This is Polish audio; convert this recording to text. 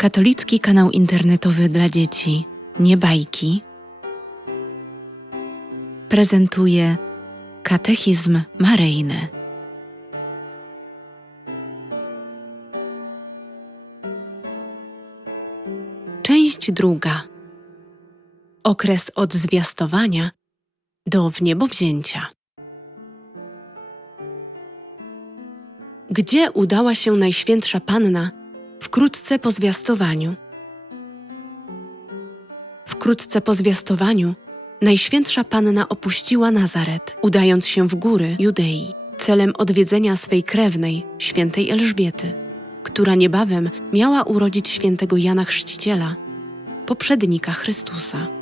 Katolicki kanał internetowy dla dzieci Nie bajki prezentuje Katechizm Maryjny. Część druga. Okres od zwiastowania do wniebowzięcia. Gdzie udała się Najświętsza Panna wkrótce po zwiastowaniu? Wkrótce po zwiastowaniu Najświętsza Panna opuściła Nazaret, udając się w góry Judei, celem odwiedzenia swej krewnej, świętej Elżbiety, która niebawem miała urodzić świętego Jana Chrzciciela, poprzednika Chrystusa.